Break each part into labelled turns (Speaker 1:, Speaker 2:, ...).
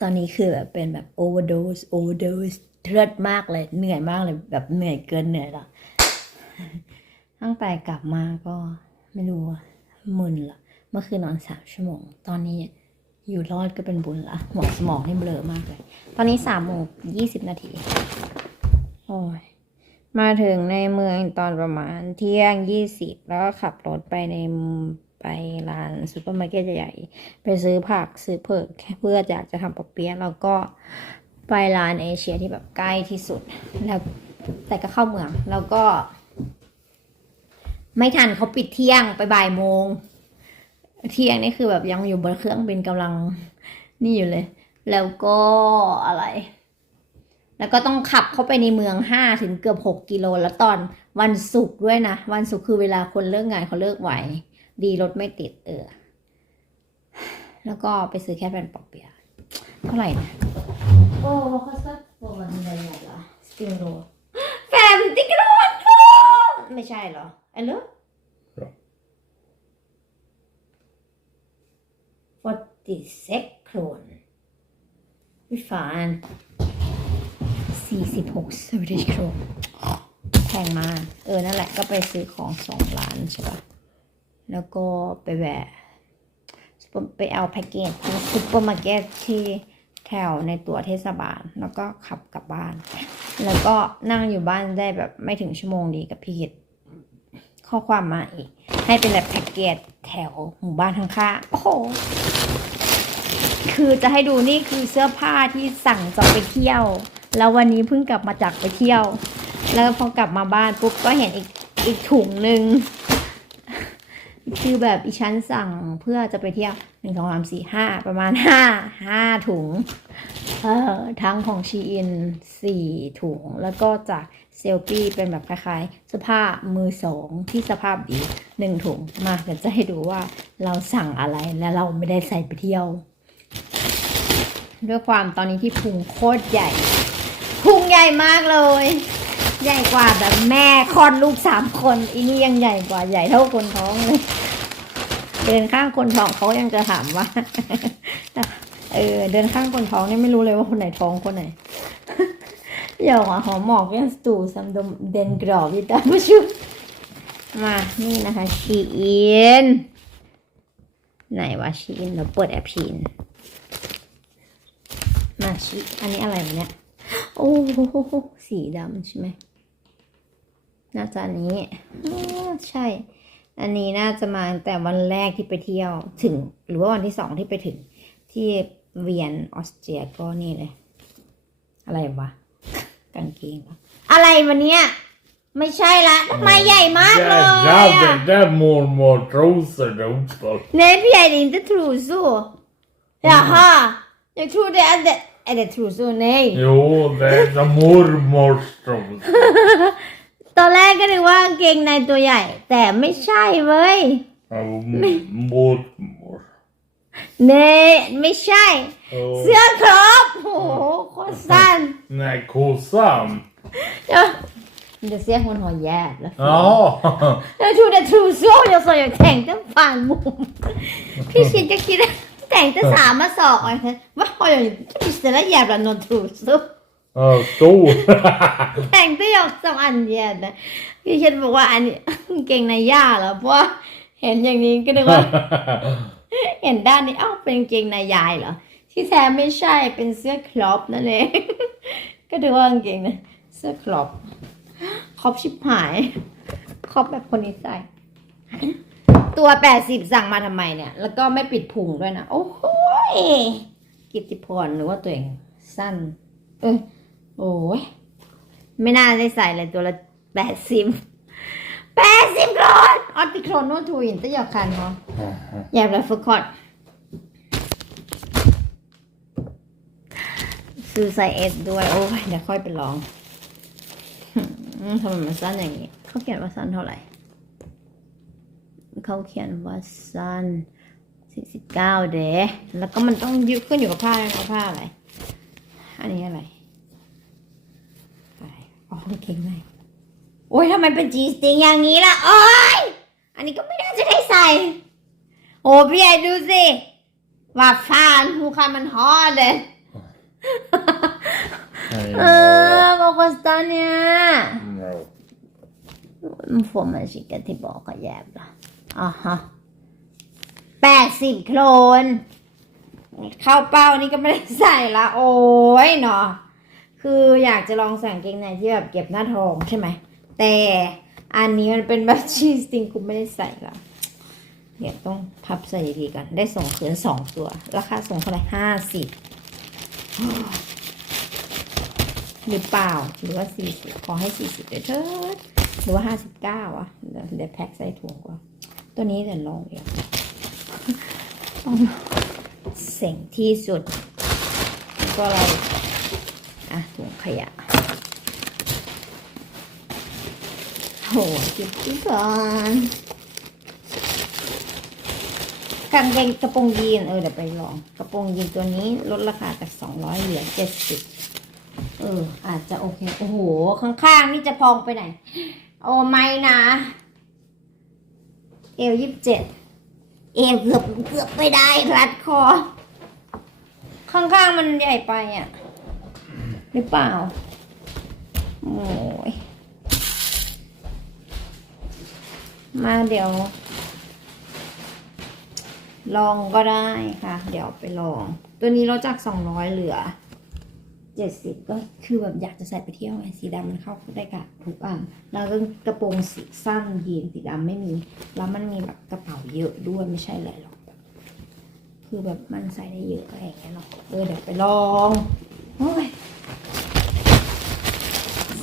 Speaker 1: ตอนนี้คือแบบเป็นแบบ overdose overdose เลิศมากเลยเหนื่อยมากเลยแบบเหนื่อยเกินเหนื่อยละตั้งแต่กลับมาก็ไม่รู้อะมึนละเมื่อคืนนอนสามชั่วโมง ตอนนี้อยู่รอดก็เป็นบุญละหัวสมองนี่เบลอมากเลย ตอนนี้สามโมงยี่สิบนาที โอ้ย มาถึงในเมืองตอนประมาณเที่ยงยี่สิบแล้วก็ขับรถไปใน ไปร้านซูเปอร์มาร์เก็ตใหญ่ๆไปซื้อผักซื้อเผือกเพื่ออยากจะทำปะเปี๊ยะแล้วก็ไปร้านเอเชียที่แบบใกล้ที่สุดแล้วแต่ก็เข้าเมืองแล้วก็ ไม่ทันเขาปิดเที่ยงไปบ่ายโมง เที่ยงนี่คือแบบยังอยู่บนเครื่องบินกำลังนี่อยู่เลย แล้วก็อะไร แล้วก็ต้องขับเข้าไปในเมืองห้าถึงเกือบหกกิโลแล้วตอนวันศุกร์ด้วยนะ วันศุกร์คือเวลาคนเลิกงานเขาเลิกไหว ดีรถไม่ติดเออ แล้วก็ไปซื้อแค่แผ่นปอกเปียะเท่าไหร่นะ โอ้เขาสักประมาณเท่าไหร่ละสติงโรแฟมติกโรนไม่ใช่เหรอไอ้เลิฟ
Speaker 2: Ja.
Speaker 1: 46 kronor. Fy fan. 46 Swedish kronor. แพงมาก เออ นั่นแหละก็ไปซื้อของสองร้านใช่ปะ แล้วก็ไปแวะไปเอาแพ็กเกจที่ซุปเปอร์มาร์เก็ตที่แถวในตัวเทศบาล แล้วก็ขับกลับบ้าน แล้วก็นั่งอยู่บ้านได้แบบไม่ถึงชั่วโมงดีกับพี่ฮิตข้อความมาอีก ให้เป็นแบบแพ็กเกจแถวหมู่บ้านข้างๆโอ้โหคือจะให้ดูนี่คือเสื้อผ้าที่สั่งจะไปเที่ยว แล้ววันนี้เพิ่งกลับมาจากไปเที่ยว แล้วพอกลับมาบ้านปุ๊บก็เห็นอีกอีกถุงหนึ่ง คือแบบอีชั้นสั่งเพื่อจะไปเที่ยวหนึ่งสองสามสี่ห้าประมาณห้าห้าถุง เออทั้งของชีอินสี่ถุง แล้วก็จากเซลปี้เป็นแบบคล้ายๆเสื้อผ้ามือสองที่สภาพดีหนึ่งถุงมาเดี๋ยวจะให้ดูว่าเราสั่งอะไรและเราไม่ได้ใส่ไปเที่ยว ด้วยความตอนนี้ที่พุงโคตรใหญ่พุงใหญ่มากเลย ใหญ่กว่าแบบแม่คลอดลูกสามคนอีนี่ยังใหญ่กว่าใหญ่เท่าคนท้องเลย เดินข้างคนท้องเขายังจะถามว่าเออเดินข้างคนท้องเนี่ยไม่รู้เลยว่าคนไหนท้องคนไหนอย่าหหอมหมอกยังสตูซัมดมเดนกรอบวิตาผู้ชุมานี่นะคะชีอินไหนวะชีอินเราเปิดแอปชีอินมาชีอันนี้อะไรเนี่ยโอ้โหสีดำใช่ไหม น่าจะอันนี้อ้อใช่ อันนี้น่าจะมาตั้งแต่วันแรกที่ไปเที่ยวถึง หรือว่าวันที่สองที่ไปถึง ที่เวียนออสเตรียก็นี่เลย อะไรวะกางเกงเหรออะไรวันเนี้ยไม่ใช่ละทำไมใหญ่มากเลย
Speaker 2: Ja,
Speaker 1: อะ
Speaker 2: det där mormor trosor där uppe.
Speaker 1: Nej, vi är inte trosor. Jaha, jag trodde att det... Är det trosor? Nej.
Speaker 2: Jo, det är så mormors trosor.
Speaker 1: ตอนแรกก็นึกว่ากางเกงในตัวใหญ่ แต่ไม่ใช่เว้ย
Speaker 2: Ja, m- mormor.
Speaker 1: เน่ไม่ใช่
Speaker 2: Och,
Speaker 1: เสื้อครบโอ้โหโคตรสั้น
Speaker 2: nej, kossan.
Speaker 1: เดี๋ยวเดี๋ยวเสียคนหัวแย่แล้ว
Speaker 2: Ja.
Speaker 1: jag trodde trosor jag sa jag tänkte fan mom พี่ชิดก็คิดว่าแต่งแต่สามมาสองไอ้ว่า har jag inte istället jävla någon trosor
Speaker 2: Ja, stor.
Speaker 1: แต่งตัวอ ย่างสองอันเย็นนะพี่เชิดบอกว่าอันนี้เก่งในย่าเหรอเพราะว่าเห็นอย่างนี้ก็นึกว่า เห็นด้านนี้เอ้าเป็นเก่งในยายเหรอ ที่แท้ไม่ใช่เป็นเสื้อครอปนั่นเองก็ดูว่าเก่งนะเสื้อครอปครอปชิบหายครอปแบบคนนี้ใส่ตัวแปดสิบสั่งมาทำไมเนี่ย แล้วก็ไม่ปิดพุงด้วยนะ โอ้โหกิติพรหรือว่าตัวเองสั้น เออ โอ้ยไม่น่าได้ใส่เลยตัวละแปดสิบแปดสิบโครนออติโครนโนทูอินจะหยอกคันเหรอ Jävla förkort. ซื้อไซส์เอสด้วย โอ้ยเดี๋ยวค่อยไปลองอืมทำไมมันสั้นอย่างนี้เขาเขียนว่าสั้นเท่าไหร่เขาเขียนว่าสั้นสี่สิบเก้าเดแล้วก็มันต้องยึดขึ้นอยู่กับผ้าด้วยนะผ้าอะไร อันนี้อะไร อะไรอ๋อกางเกงในโอ้ยทำไมเป็นจีสติงอย่างนี้ล่ะ โอ้ยอันนี้ก็ไม่น่าจะได้ใส่ โอ้พี่ใหญ่ดูสิ ว่าฟานหูคันมันฮอดเลย เออโกโกสตาเนี่ย
Speaker 2: No.
Speaker 1: Nu får man skicka tillbaka jävlar. Aha. แปดสิบโครนเข้าเป้านี่ก็ไม่ได้ใส่ละ โอ้ยเนาะ คืออยากจะลองใส่กางเกงในที่แบบเก็บหน้าท้องใช่ไหม แต่อันนี้มันเป็นแบบชีสติงกูไม่ได้ใส่ละเดี๋ยวต้องพับใส่ดีกัน ได้ส่งคืนสองตัว ราคาส่งเท่าไหร่ห้าสิบหรือเปล่า หรือว่าสี่สิบขอให้สี่สิบเดี๋ยวเถิดหรือว่าห้าสิบเก้าอะ เดี๋ยวแพ็คใส่ถุงก่อนตัวนี้เดี๋ยวลองเองต้องเสียงที่สุด ก็อะไร อะถุงขยะโหเก็บที่ก่อนกางเกงกระโปรงยีนเออเดี๋ยวไปลอง กระโปรงยีนตัวนี้ลดราคาจากสองร้อยเหลือเจ็ดสิบเออ อาจจะโอเค โอ้โห ข้างๆนี่จะพองไปไหน โอ้ไม่นะ เอวยี่สิบเจ็ดเอวเกือบเกือบไม่ได้รัดคอ ข้างๆมันใหญ่ไปอะ หรือเปล่า โอ้ย มาเดี๋ยว ลองก็ได้ค่ะ เดี๋ยวไปลอง ตัวนี้ลดจากสองร้อยเหลือเจ็ดสิบก็คือแบบอยากจะใส่ไปเที่ยวไงสีดำมันเข้าได้กับทุกอันแล้วก็กระโปรงสีสั้นยีนสีดำไม่มี แล้วมันมีแบบกระเป๋าเยอะด้วยไม่ใช่อะไรหรอกคือแบบมันใส่ได้เยอะอะไรอย่างเงี้ยเนาะเออเดี๋ยวไปลองโอ้ย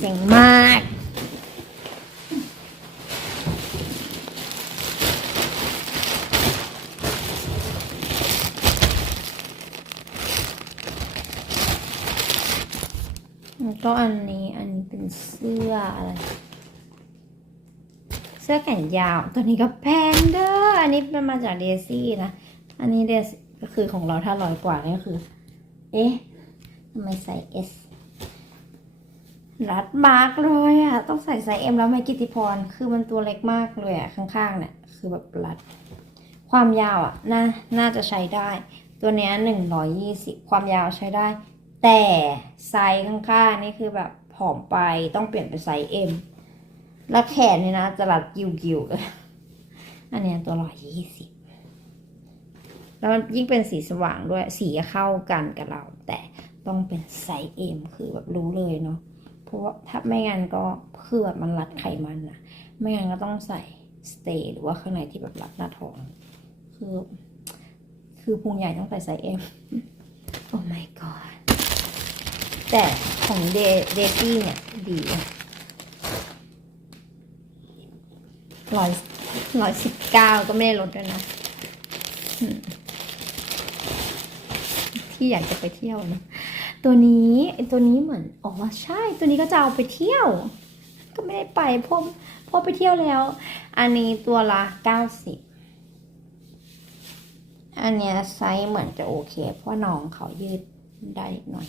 Speaker 1: เสียงมาก แล้วก็อันนี้อันนี้เป็นเสื้ออะไร เสื้อแขนยาว ตัวนี้ก็แพงเด้อ อันนี้เป็นมาจากเดซี่นะ อันนี้เดซก็คือของเราถ้าร้อยกว่านี่ก็คือ เอ๊ะทำไมใส่เอส รัดมากเลยอะต้องใส่ไซส์เอ็มแล้วไม่กิติพร คือมันตัวเล็กมากเลยอะข้างๆเนี่ย คือแบบรัด ความยาวอะน่าน่าจะใช้ได้ ตัวเนี้ยหนึ่งร้อยยี่สิบความยาวใช้ได้ แต่ไซส์ข้างๆนี่คือแบบผอมไปต้องเปลี่ยนเป็นไซส์เอ็มแล้วแขนเนี่ยนะจะรัดกิ่วๆเลยอันเนี้ยตัวร้อยยี่สิบแล้วมันยิ่งเป็นสีสว่างด้วยสีเข้ากันกับเรา แต่ต้องเป็นไซส์เอ็มคือแบบรู้เลยเนาะ ราะว่าถ้าไม่งั้นก็คือแบบมันรัดไขมันนะไม่งั้นก็ต้องใส่สเตย์หรือว่าข้างในที่แบบรัดหน้าท้อง คือ คือพุงใหญ่ต้องใส่ไซส์เอ็มโอ้ my god แต่ของเดเดซี่เนี่ย ดีร้อยร้อยสิบเก้าก็ไม่ได้ลดด้วยนะที่อยากจะไปเที่ยวนะ ตัวนี้ไอตัวนี้เหมือนอ๋อใช่ตัวนี้ก็จะเอาไปเที่ยว ก็ไม่ได้ไปพราะเพราะไปเที่ยวแล้ว อันนี้ตัวละเก้าสิบอันเนี้ยไซส์เหมือนจะโอเค เพราะน้องเขายืดได้หน่อย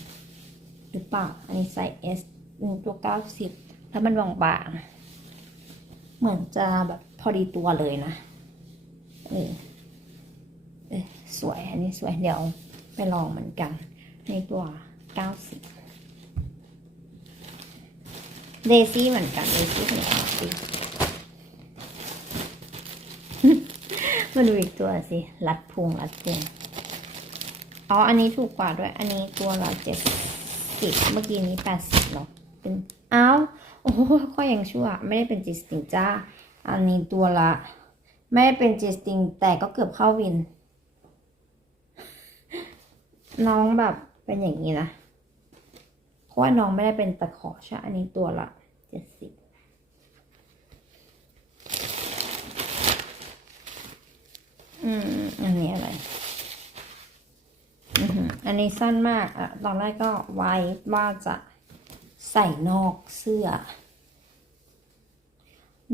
Speaker 1: หรือเปล่า อันนี้ไซส์ S หนึ่งตัวเก้าสิบแล้วมันบางๆเหมือนจะแบบพอดีตัวเลยนะเออเออสวยอันนี้สวยเดี๋ยวไปลองเหมือนกันในตัว 90เดซี่เหมือนกันเดซี่เป็นของจริมาดูอีกตัวสิ รัดพุงรัดพุงอ๋อ อันนี้ถูกกว่าด้วย อันนี้ตัวละเจ็ดสิบเมื่อกี้นี้แปดสิบเนาะเป็นอ้าวโอ้โหก็ยังชั่ว ไม่ได้เป็นจีสติงจ้า อันนี้ตัวละ ไม่ได้เป็นจีสติงแต่ก็เกือบเข้าวิน น้องแบบเป็นอย่างนี้นะ ราะว่าน้องไม่ได้เป็นตะขอใช่อันนี้ตัวละเจ็ดสิบอืม อันนี้อะไร อันนี้สั้นมากอะตอนแรกก็ไว้ว่าจะใส่นอกเสื้อ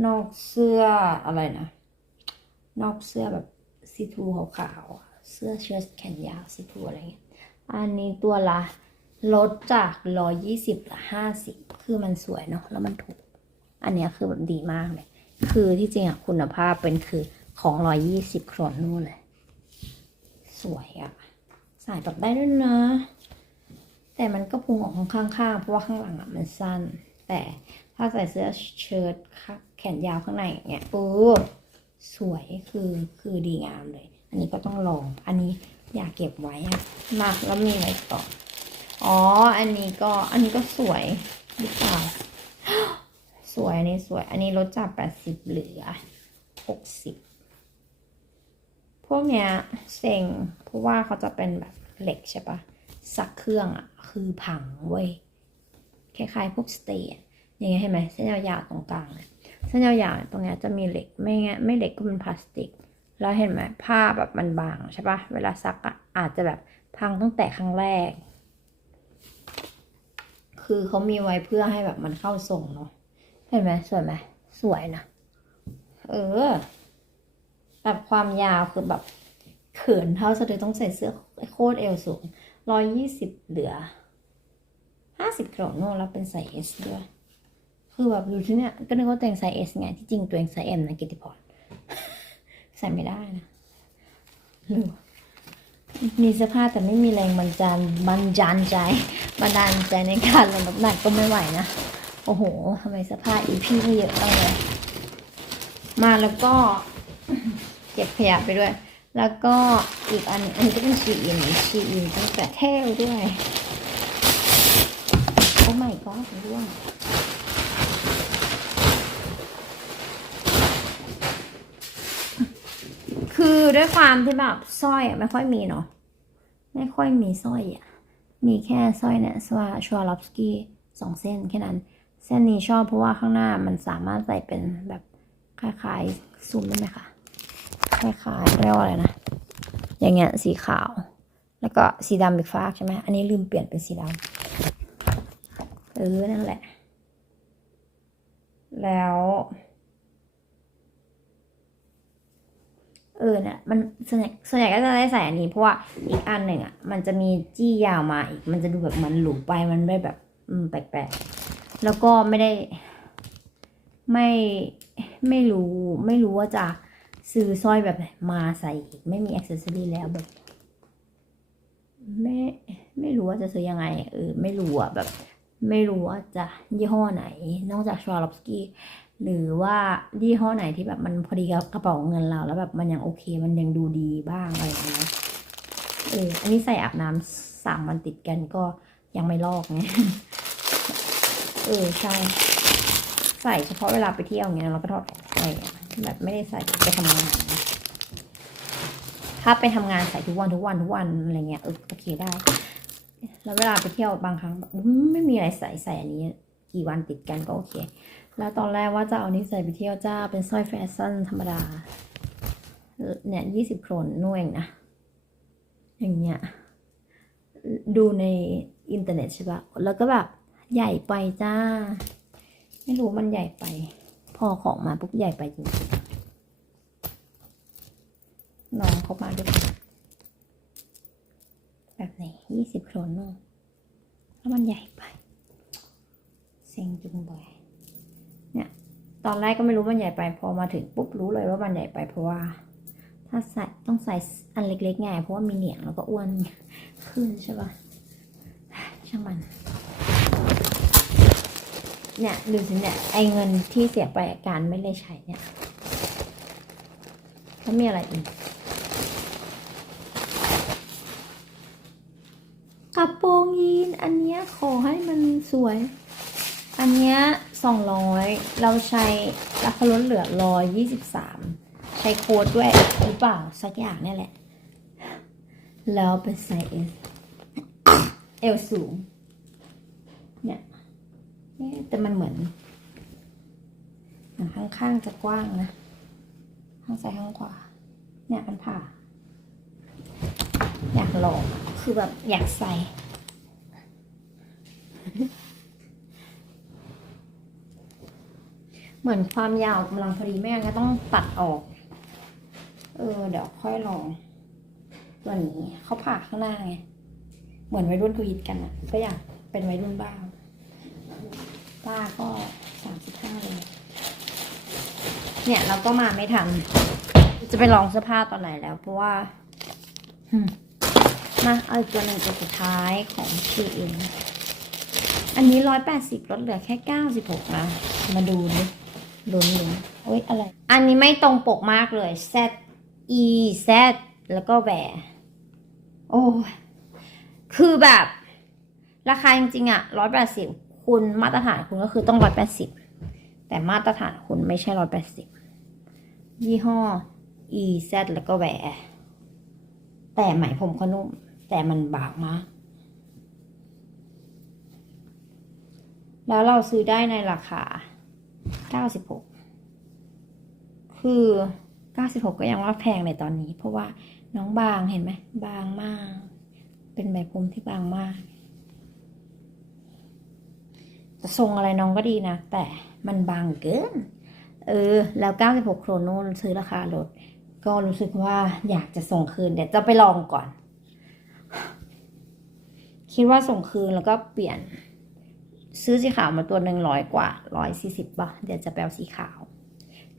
Speaker 1: นอกเสื้ออะไรนะ นอกเสื้อแบบซีทูขาวๆ เสื้อเชิ้ตแขนยาวซีทูอะไรเงี้ย อันนี้ตัวละ ลดจากร้อยยี่สิบเหลือห้าสิบคือมันสวยเนาะแล้วมันถูก อันเนี้ยคือแบบดีมากเลย คือที่จริงอะคุณภาพเป็นคือของร้อยยี่สิบโครนนู่นเลย สวยอะใส่แบบได้ด้วยนะ แต่มันก็พุงออกข้างๆ เพราะว่าข้างหลังอะมันสั้น แต่ถ้าใส่เสื้อเชิ้ตแขนยาวข้างในอย่างเงี้ยปูสวยคือคือดีงามเลย อันนี้ก็ต้องลอง อันนี้อยากเก็บไว้อะมากแล้วมีอะไรต่อ อ๋อ อันนี้ก็อันนี้ก็สวยหรือเปล่าสวยอันนี้สวย อันนี้ลดจากแปดสิบเหลือหกสิบพวกเนี้ยเซ็งเพราะว่าเขาจะเป็นแบบเหล็กใช่ปะสักเครื่องอะ คือพังเว้ยคล้ายๆพวกสเตย์อย่างเงี้ยเห็นไหมเส้นยาวๆตรงกลางเส้นยาวๆตรงเนี้ยจะมีเหล็กไม่งั้นไม่เหล็กก็เป็นพลาสติก แล้วเห็นไหมผ้าแบบมันบางใช่ปะเวลาซักอะอาจจะแบบพังตั้งแต่ครั้งแรก คือเขามีไว้เพื่อให้แบบมันเข้าทรงเนาะเห็นไหมสวยไหมสวยนะเออ แบบความยาวคือแบบเขินเท่าสะดือต้องใส่เสื้อโคตรเอวสูงร้อยยี่สิบเหลือห้าสิบโครโน่แล้วเป็นไซส์เอสด้วยคือแบบดูที่เนี่ยก็นึกว่าตัวเองไซส์เอสไงที่จริงตัวเองไซส์เอ็มนะกิติพรใส่ไม่ได้นะหรือ มีเสื้อผ้าแต่ไม่มีแรงบันดาลบันดาลใจบันดาลใจในการลดน้ำหนักก็ไม่ไหวนะ โอ้โหทำไมเสื้อผ้าอีพี่ก็เยอะจังเลยมาแล้วก็เก็บขยะไปด้วย แล้วก็อีกอัน อันนี้ก็เป็นชีอินชีอินตั้งแต่เทลด้วย โอ้ไม่ก็ร่วง คือด้วยความที่แบบสร้อยไม่ค่อยมีเนาะไม่ค่อยมีสร้อยอะมีแค่สร้อยเนี่ยสวาชัวาลอฟสกี้สองเส้นแค่นั้น เส้นนี้ชอบเพราะว่าข้างหน้ามันสามารถใส่เป็นแบบคล้ายๆซูมได้ไหมคะคล้ายๆเรียกว่าอะไรนะ อย่างเงี้ยสีขาว แล้วก็สีดำอีกฟากใช่ไหมอันนี้ลืมเปลี่ยนเป็นสีดำเออนั่นแหละ แล้ว เออเนี่ยมันส่วนใหญ่ส่วนใหญ่ก็จะได้ใส่อันนี้เพราะว่าอีกอันหนึ่งอะมันจะมีจี้ยาวมาอีก มันจะดูแบบมันหลูไปมันไม่แบบอืมแปลกๆแล้วก็ไม่ได้ไม่ไม่รู้ไม่รู้ว่าจะซื้อสร้อยแบบไหนมาใส่อีกไม่มีอ c เซสซอรี่แล้วแบบไม่ไม่รู้ว่าจะซื้อยังไงเออไม่รู้อะแบบ ไม่รู้ว่าจะยี่ห้อไหน นอกจากชวาลอฟสกี้ หรือว่ายี่ห้อไหนที่แบบมันพอดีกับกระเป๋าเงินเราแล้วแบบมันยังโอเค มันยังดูดีบ้างอะไรอย่างเงี้ยเอออันนี้ใส่อาบน้ำสามวันติดกันก็ยังไม่ลอกไงเออใช่ใส่เฉพาะเวลาไปเที่ยวอย่างเงี้ยเราก็ถอดออกใส่แบบไม่ได้ใส่ไปทำงานถ้าไปทำงานใส่ทุกวันทุกวันทุกวันอะไรเงี้ยเออโอเคได้ แล้วเวลาไปเที่ยวบางครั้งแบบไม่มีอะไรใส่ใส่อันนี้ กี่วันติดกันก็โอเค แล้วตอนแรกว่าจะเอานี้ใส่ไปเที่ยวจ้า เป็นสร้อยแฟชั่นธรรมดา เนี่ยยี่สิบโครนนู่งนะ อย่างเงี้ย ดูในอินเทอร์เน็ตใช่ปะแล้วก็แบบใหญ่ไปจ้า ไม่รู้มันใหญ่ไป พอของมาปุ๊บใหญ่ไปจริงๆน้องเขามาด้วยแบบไหนยี่สิบโครนเนอะแล้วมันใหญ่ไปเซ็งจุงบ่อย ตอนแรกก็ไม่รู้มันใหญ่ไป พอมาถึงปุ๊บรู้เลยว่ามันใหญ่ไป เพราะว่า ถ้าใส่ต้องใส่อันเล็กๆไงเพราะว่ามีเหนียงแล้วก็อ้วนขึ้นใช่ปะช่างมัน เนี่ยดูสิเนี่ยไอเงินที่เสียไปกับการไม่ได้ใช้เนี่ยแล้วมีอะไรอีกกระโปรงยีนอันเนี้ยขอให้มันสวย อันเนี้ย สองร้อยเราใช้ราคาลดเหลือร้อยยี่สิบสามใช้โค้ดด้วยหรือเปล่า สักอย่างนี่แหละ แล้วเป็นไซส์เอสเอวสูง เนี่ยเอ๊ะแต่มันเหมือนเหมือนข้างๆจะกว้างนะ ข้างซ้ายข้างขวา เนี่ยมันผ่า อยากลอง คือแบบอยากใส่ เหมือนความยาวกำลังพอดีไม่งั้นก็ต้องตัดออก เออ เดี๋ยวค่อยลองตัวนี้เขาผ่าข้างหน้าไง เหมือนวัยรุ่นคุยกันอะก็อยากเป็นวัยรุ่นบ้างป้าก็สามสิบห้าเลยเนี่ยเราก็มาไม่ทัน จะไปลองเสื้อผ้าตอนไหนแล้ว เพราะว่ามาเอาตัวหนึ่งตัวสุดท้ายของชีอินอันนี้ร้อยแปดสิบลดเหลือแค่เก้าสิบหกนะ มาดูดิ ลุ้นลุ้นโอ๊ยอะไร อันนี้ไม่ตรงปกมากเลย Z E Z แล้วก็แหวโอ้คือแบบ ราคาจริงๆอะร้อยแปดสิบคุณมาตรฐานคุณก็คือต้องร้อยแปดสิบแต่มาตรฐานคุณไม่ใช่ร้อยแปดสิบยี่ห้อ E Z แล้วก็แหวแต่ไหมผมเขานุ่ม แต่มันบางมากแล้วเราซื้อได้ในราคา 96 คือ 96 ก็ยังว่าแพงในตอนนี้ เพราะว่าน้องบางเห็นไหม บางมาก เป็นใบพรมที่บางมากแต่ทรงอะไรน้องก็ดีนะ แต่มันบางเกิน เออ แล้ว 96 โครโนซื้อราคาลด ก็รู้สึกว่าอยากจะส่งคืน เดี๋ยวจะไปลองก่อน คิดว่าส่งคืนแล้วก็เปลี่ยน ซื้อสีขาวมาตัวหนึ่งร้อยกว่าร้อยสี่สิบป่ะเดี๋ยวจะแปลสีขาว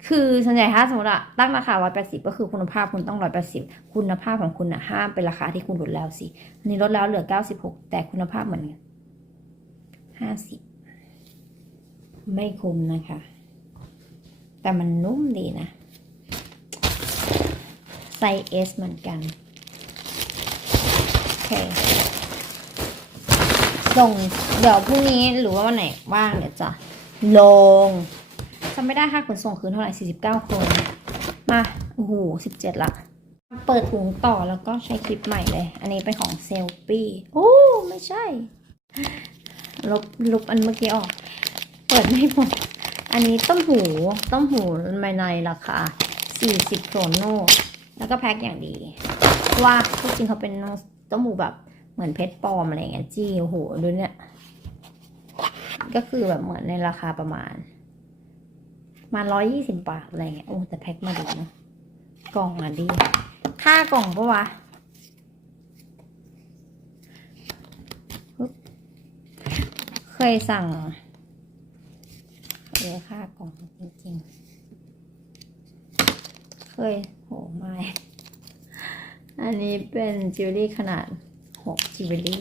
Speaker 1: คือส่วนใหญ่ถ้าสมมติอะตั้งราคาร้อยแปดสิบก็คือคุณภาพคุณต้องร้อยแปดสิบคุณภาพของคุณอะห้ามเป็นราคาที่คุณลดแล้วสิอันนี้ลดแล้วเหลือเก้าสิบหกแต่คุณภาพเหมือนห้าสิบไม่คุ้มนะคะ แต่มันนุ่มดีนะไซส์ S เหมือนกัน โอเค ส่งเดี๋ยวพรุ่งนี้หรือว่าวันไหนว่างเดี๋ยวจะลงจำไม่ได้ค่าขนส่งคืนเท่าไหร่ 49 คน มาโอ้โห17 ละ เปิดถุงต่อแล้วก็ใช้คลิปใหม่เลย อันนี้เป็นของเซลปี้โอ้ไม่ใช่ ลบลบอันเมื่อกี้ออก เปิดไม่หมด อันนี้ต้มหูต้มหูในในราคา 40โครโนแล้วก็แพ็คอย่างดี ว่าที่จริงเขาเป็นต้มหูแบบ เหมือนเพชรปลอมอะไรเงี้ยจี้โอ้โหดูเนี่ยก็คือแบบเหมือนในราคาประมาณประมาร้อยยี่สิบบาทอะไรเงี้ยโอ้แต่แพ็คมาดีนะกล่องอะดี ค่ากล่องปะวะเคยสั่งเออค่ากล่องจริงๆ เคยโหไม่ อันนี้เป็นจิวเวลรี่ขนาด 6จิวเวลรี่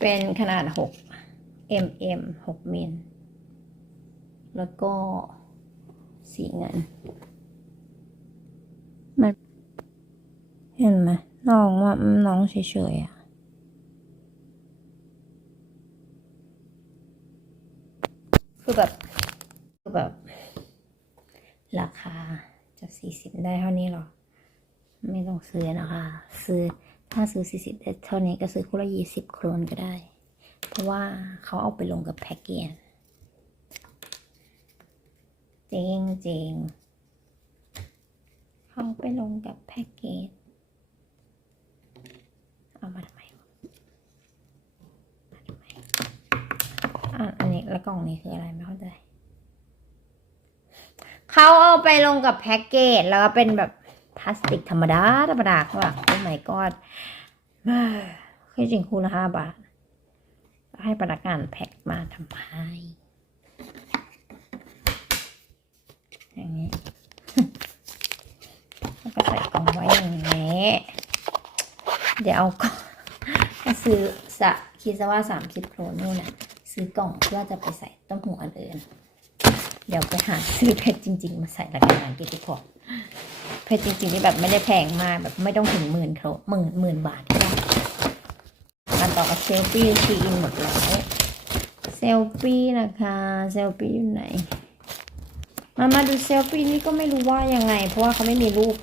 Speaker 1: เป็นขนาด 6 mm 6มิล แล้วก็สีเงิน มัน เห็นไหมน้องว่าน้องเฉยๆอะคือแบบคือแบบ ราคาจากสี่สิบได้เท่านี้หรอ ไม่ต้องซื้อนะคะ ซื้อ ถ้าซื้อ 40ได้เท่านี้ก็ซื้อคู่ละ20 โครนก็ได้ เพราะว่าเขาเอาไปลงกับแพ็กเกจจริงจริงเขาไปลงกับแพ็กเกจเอามาทำไมมาทำไมอะอันนี้แล้วกล่องนี้คืออะไรไม่เข้าใจเขาเอาไปลงกับแพ็กเกจแล้วก็เป็นแบบ ลาสติกธรรมดา ธรรมดาเขาแบบโอ้ my god คือจริงคูละห้าบาท ให้พนักงานแพ็คมาทำไมอย่างนี้แล้วก็ใส่กล่องไว้อย่างนี้เดี๋ยวเอากล่อซื้อสะคิดซะว่าสามสิบโครนู่นนะซื้อกล่องเพื่อจะไปใส่ต้มหูอันอื่น เดี๋ยวไปหาซื้อเพชรจริง ๆ มาใส่ละกันนะพี่ทุกคน เพชรจริงๆที่แบบไม่ได้แพงมากแบบไม่ต้องถึงหมื่นเขาหมื่นหมื่นบาทก็ได้การต่อกับเซลฟี่ชีอินหมดแล้วเซลฟี่นะคะเซลฟี่อยู่ไหน มามาดูเซลฟี่นี่ก็ไม่รู้ว่ายังไง เพราะว่าเขาไม่มีรูป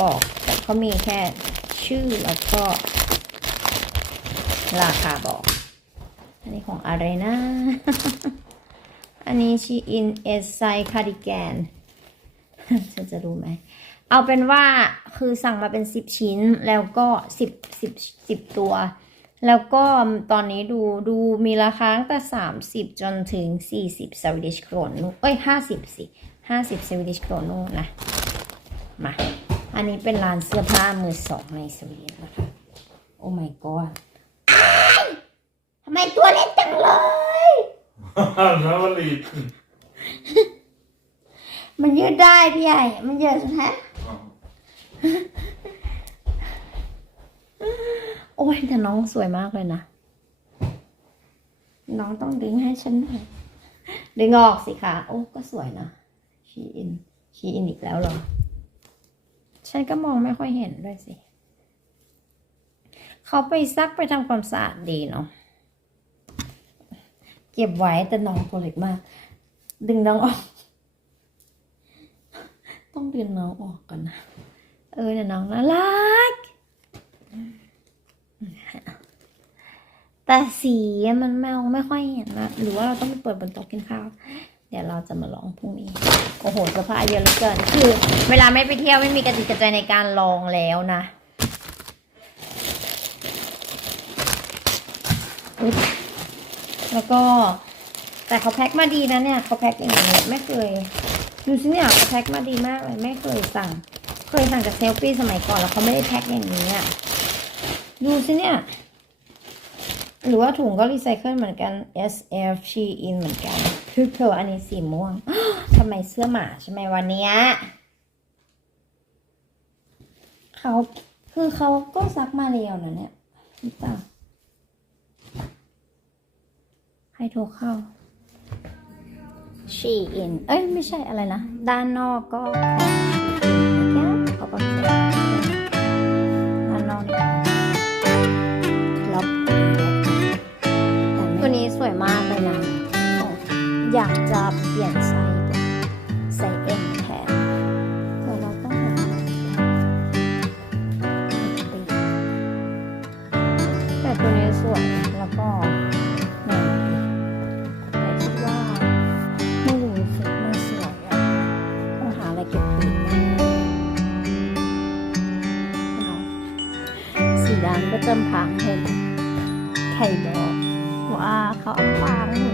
Speaker 1: บอกแต่เขามีแค่ชื่อแล้วก็ ราคาบอก อันนี้ของอะไรนะ อันนี้ชีอินเอสไซคาร์ดิแกนฉันจะรู้ไหม เอาเป็นว่าคือสั่งมาเป็นสิบชิ้นแล้วก็สิบสิบสิบตัว แล้วก็ตอนนี้ดูดูมีราคาตั้งแต่สามสิบจนถึงสี่สิบสวีดิชโครนเอ้ยห้าสิบสิห้าสิบสวีดิชโครนนะ มา อันนี้เป็นร้านเสื้อผ้ามือสองในสวีเดนนะคะ โอ้ my god ทำไมตัวเล็กจังเลย
Speaker 2: Den var liten.
Speaker 1: มันยืดได้พี่ใหญ่ มันยืดฮะ โอ้ยแต่น้องสวยมากเลยนะ น้องต้องดึงให้ฉันหน่อยดึงออกสิคะ โอ้ก็สวยนะ ชีอิน ชีอินอีกแล้วเหรอ ฉันก็มองไม่ค่อยเห็นด้วยสิ เขาไปซักไปทำความสะอาดดีเนาะ เก็บไว้แต่น้องตัวเล็กมาก ดึงน้องออก ต้องดึงน้องออกก่อนนะ เออน้องน่ารัก แต่สีมันแมวไม่ค่อยเห็นนะหรือว่าเราต้องไปเปิดบนโต๊ะกินข้าว เดี๋ยวเราจะมาลองพรุ่งนี้ โอ้โหเสื้อผ้าเยอะเหลือเกิน คือ เวลาไม่ไปเที่ยวไม่มีกระติกกระใจในการลองแล้วนะแล้วก็แต่เขาแพ็คมาดีนะเนี่ยเขาแพ็คอย่างนี้ไม่เคย ดูสิเนี่ยเขาแพ็คมาดีมากเลยไม่เคยสั่ง เคยสั่งจากเซลฟี่สมัยก่อนแล้วเขาไม่ได้แพ็คอย่างนี้อะดูสิเนี่ย หรือว่าถุงก็รีไซเคิลเหมือนกัน SF Shein เหมือนกันคือเธออันนี้สีม่วงทำไมเสื้อหมาใช่ไหมวันนี้เขาคือเขาก็ซักมาเรียวนะเนี่ยหรือเปล่าให้โทรเข้าชีอินเอ้ย ไม่ใช่อะไรนะ ด้านนอกก็ ก้วเขาก็ใส่ด้านนอกนี่ครับตัวนี้สวยมากเลยนะ อยากจะเปลี่ยนไซส์เป็นไซส์เอ็มแทนแต่เราต้องหาอะไรติดแต่ตัวนี้สวยแล้วก็ จำพังเห็นไข่บอกว่าเขาเอาฟางเหมือน